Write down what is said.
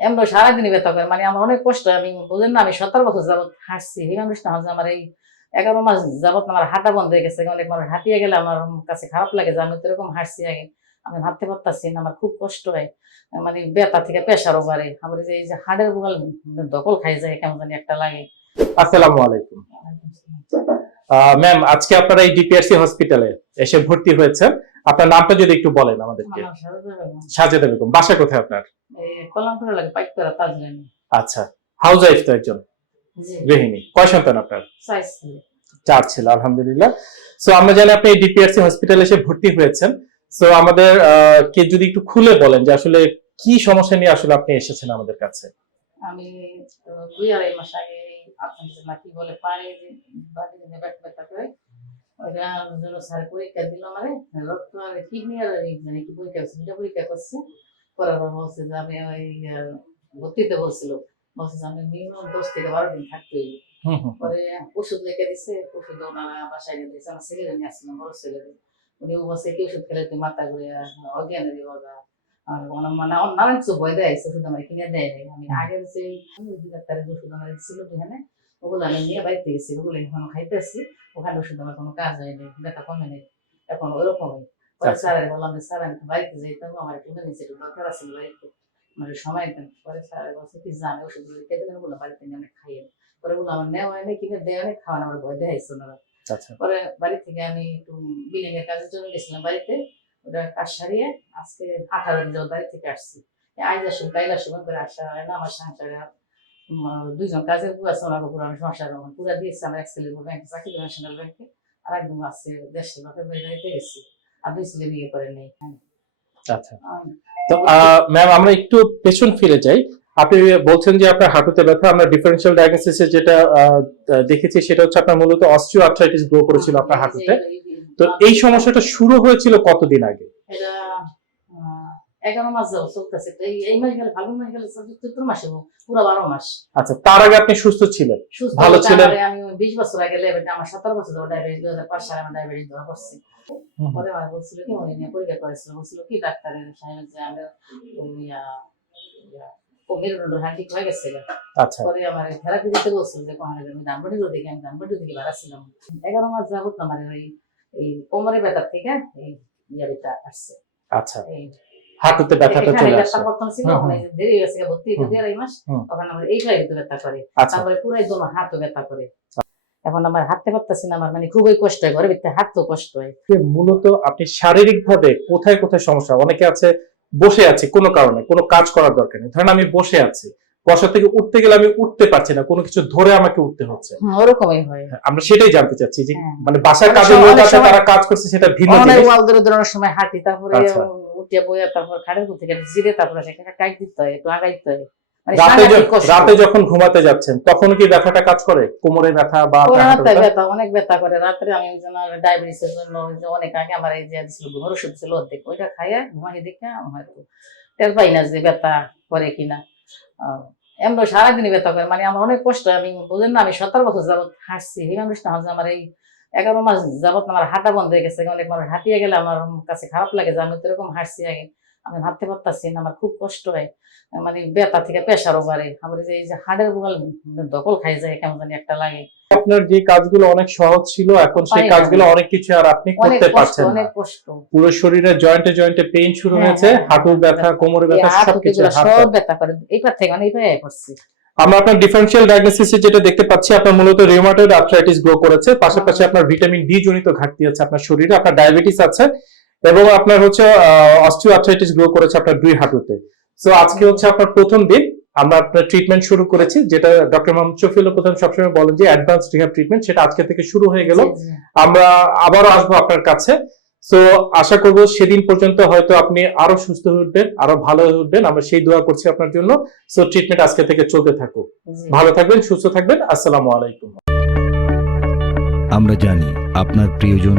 এমন সারাদিনই ব্যথা করে মানে আমার অনেক কষ্ট আমি বুঝেন না, আমি সতেরো বছর যাবত হাঁটছি এই মানুষটা হচ্ছে আমার এই এগারো মাস যাবত আমার হাঁটা বন্ধ হয়ে গেছে, অনেক মানুষ হাঁটিয়ে গেলে আমার কাছে খারাপ লাগে যে আমি তো এরকম হাঁটছি আগে, আমি হাঁটতে পারতাছি না, আমার খুব কষ্ট হয় মানে ব্যথা থেকে প্রেশারও বাড়ে আমার যে এই যে হাড়ের বগাল দখল খাই যায়, কেমন জানি একটা লাগে। আসসালামু আলাইকুম। ম্যাম আজকে আপনারা এই ডিপিআরসি হসপিটালে এসে ভর্তি হয়েছেন। আপনার নামটা যদি একটু বলেন আমাদেরকে। সাজেদা বেগম। বাসা কোথায় আপনার? আচ্ছা হাউস ওয়াইফ তো একজন গৃহিণী। কয় সন্তান আপনার? চার ছিল। আলহামদুলিল্লাহ। সো আমরা জানি আপনি ডিপিআরসি হসপিটালে এসে ভর্তি হয়েছেন। সো আমাদের কে যদি একটু খুলে বলেন যে আসলে কি সমস্যা নিয়ে আসলে আপনি এসেছেন আমাদের কাছে। আমি দুই আড়াই মাস আগে আপনাদের বলে পায়ে যে বাড়ি ব্যাট ব্যথা করে। ওইটা জন্য স্যার পরীক্ষা দিল মানে রক্ত কিডনি আর মানে কি পরীক্ষা করছে দুটা পরীক্ষা করছে। করার পর বলছে যে আমি ওই ভর্তিতে বলছিল। বলছে যে আমি মিনিমাম দশ থেকে বারো দিন থাকতে হইব। হুম হুম পরে ওষুধ লিখে দিছে ওষুধ ওনারা বাসায় নিয়ে দিয়েছে। আমার ছেলে নিয়ে আসছিলাম বড় ছেলে উনি বলছে কি ওষুধ খেলে তুই মাথা ঘুরে অজ্ঞান ওনার মানে আমার নানান কিছু ভয় দেয় ওষুধ আমার কিনে দেয় নাই। আমি ডাক্তারের ওষুধ আমার ছিল ওখানে ওগুলো আমি নিয়ে বাড়িতে গেছি ওগুলো এখন খাইতেছি। ওখানে ওষুধ আমার কোনো কাজ হয়নি ব্যথা কমে নেই এখন ওরকমই পরে আচ্ছা। স্যারের বললাম যে স্যার আমি বাড়িতে যাইতাম আমার একটু দরকার আছে বাড়িতে মানে সময় দেন। পরে স্যার বলছে কি জানে ওষুধগুলো লিখে দেবেন ওগুলো বাড়িতে নিয়ে আমি খাইয়ে পরে ওগুলো আমার নেওয়া হয়নি কিনে দেওয়া হয়নি খাওয়ানো আমার ভয় দেখাইছে ওনারা। আচ্ছা। পরে বাড়ি থেকে আমি একটু বিল্ডিং এর কাজের জন্য গেছিলাম বাড়িতে। ওটা কাজ সারিয়ে আজকে আঠারো দিন যাবত বাড়ি থেকে আসছি। এই আজ আসুন কাইল করে আসা হয় না আমার সংসারে দুইজন কাজের বউ আছে ওনাকে পুরো সংসার আমার পুরো দিয়েছি আমার এক ছেলে ব্যাংকে চাকরি ন্যাশনাল ব্যাংকে আর একদম আছে বাপের গেছি। আর দুই ছেলে বিয়ে করে নেই। আচ্ছা। তো ম্যাম আমরা একটু পেছন ফিরে যাই। আপনি বলছেন যে আপনার হাঁটুতে ব্যথা আমরা ডিফারেন্সিয়াল ডায়াগনোসিসে যেটা দেখেছি সেটা হচ্ছে আপনার মূলত অস্টিও আর্থ্রাইটিস গ্রো করেছিল আপনার হাঁটুতে। তো এই সমস্যাটা শুরু হয়েছিল কতদিন আগে? এগারো মাস চলতেছে। এই মাস গেলে ফাল্গুন মাস গেলে চতুর্থ মাসে পুরো বারো মাস। আচ্ছা তার আগে আপনি সুস্থ ছিলেন? ভালো ছিলেন? আমি বিশ বছর আগে আমার সতেরো বছর ধরে ডায়াবেটিস দু হাজার পাঁচ সালে আমার ডায়াবেটিস ধরা পড়ছে। পরে আমার বলছিল কি উনি নিয়ে পরীক্ষা করেছিল। বলছিল কি ডাক্তারের সাহেব যে আমি ওই, ও মেরুদণ্ড হ্যান্ডিক হয়ে। আচ্ছা। পরে আমার থেরাপি দিতে বলছিল যে কোন আমি বাড়াছিলাম এগারো মাস যাবত আমার ওই এই কোমরে ব্যথার থেকে এই আসছে। আচ্ছা। হাঁটুতে ব্যথাটা চলে ব্যথা ছিল যে দেরি হয়ে গেছে ভর্তি হুম। দেড় মাস। ওখানে আমার এই ব্যথা করে। আচ্ছা। তারপরে পুরাই দোনো হাতও ব্যথা করে। এখন আমার হাঁটতে পারতেছি না আমার মানে খুবই কষ্ট হয় ঘরে ভিতরে হাঁটতেও কষ্ট হয়। মূলত আপনি শারীরিক ভাবে কোথায় কোথায় সমস্যা? অনেকে আছে বসে আছে কোনো কারণে কোনো কাজ করার দরকার নেই। ধরেন আমি বসে আছি বসা থেকে উঠতে গেলে আমি উঠতে পারছি না কোনো কিছু ধরে আমাকে উঠতে হচ্ছে ওরকমই হয় আমরা সেটাই জানতে চাচ্ছি যে হ্যাঁ। মানে বাসায় কাজে সময়- লোক আছে তারা কাজ করছে সেটা ভিন্ন জিনিস ওয়াল ধরে ধরানোর সময় হাঁটি তারপরে আচ্ছা। উঠে বইয়া তারপর খাটের উপর থেকে জিরে তারপরে সেখানে কাজ দিতে হয় একটু আগাইতে হয় মানে রাতে। রাতে যখন ঘুমাতে যাচ্ছেন তখন কি ব্যথাটা কাজ করে কোমরে ব্যথা বা ব্যথা? অনেক ব্যথা করে রাত্রে আমি ওই জন্য ডায়াবেটিসের জন্য অনেক আগে আমার এই যে ছিল ঘর ওষুধ ছিল অর্ধেক ওইটা খাইয়া ঘুমাই দেখে হয়তো টের পাই না যে ব্যথা করে কিনা আহ, এমন সারাদিন ব্যথা করে। মানে আমার অনেক কষ্ট আমি বুঝেন না, আমি সতেরো বছর যাবৎ হাঁটছি। এই কৃষ্ণ হচ্ছে আমার এই এগারো মাস যাবৎ আমার হাঁটা বন্ধ হয়ে গেছে। অনেক মানুষ হাঁটিয়ে গেলে আমার কাছে খারাপ লাগে যে আমি তো এরকম হাঁটছি আগে। আমি হাঁটতে পারতাছি না আমার খুব কষ্ট হয়। মানে ব্যথা থেকে প্রেশারও বাড়ে আমার এই যে এই যে হাড়ের বগাল দখল খাই যায় কেমন জানি একটা লাগে। আপনার যে কাজগুলো অনেক সহজ ছিল এখন সেই কাজগুলো অনেক কিছু আর আপনি করতে পারছেন না। অনেক কষ্ট। পুরো শরীরে জয়েন্টে জয়েন্টে পেইন শুরু হ্যাঁ, হয়েছে হ্যাঁ, হাঁটুর হ্যাঁ, ব্যথা কোমরে ব্যথা সবকিছু সব ব্যথা। করে থেকে মানে করছি আমরা আপনার ডিফারেন্সিয়াল ডায়াগনোসিসে যেটা দেখতে পাচ্ছি আপনার মূলত রিউমাটয়েড আর্থ্রাইটিস গ্রো করেছে। পাশাপাশি আপনার ভিটামিন ডি জনিত ঘাটতি আছে আপনার শরীরে আপনার ডায়াবেটিস আছে। এবং আপনার হচ্ছে অস্টিও আর্থ্রাইটিস গ্রো করেছে আপনার দুই হাঁটুতে। সো আজকে হচ্ছে আপনার প্রথম দিন আমরা আপনার ট্রিটমেন্ট শুরু করেছি যেটা ডক্টর মোহাম্মদ শফিউল প্রধান সবসময় বলেন যে অ্যাডভান্স রিহ্যাব ট্রিটমেন্ট সেটা আজকে থেকে শুরু হয়ে গেল। আমরা আবারও আসব আপনার কাছে। তো আশা করব সেদিন পর্যন্ত হয়তো আপনি আরও সুস্থ হয়ে উঠবেন আরও ভালো হয়ে উঠবেন। আমরা সেই দোয়া করছি আপনার জন্য। সো ট্রিটমেন্ট আজকে থেকে চলতে থাকুক। ভালো থাকবেন সুস্থ থাকবেন। আসসালামু আলাইকুম। আমরা জানি আপনার প্রিয়জন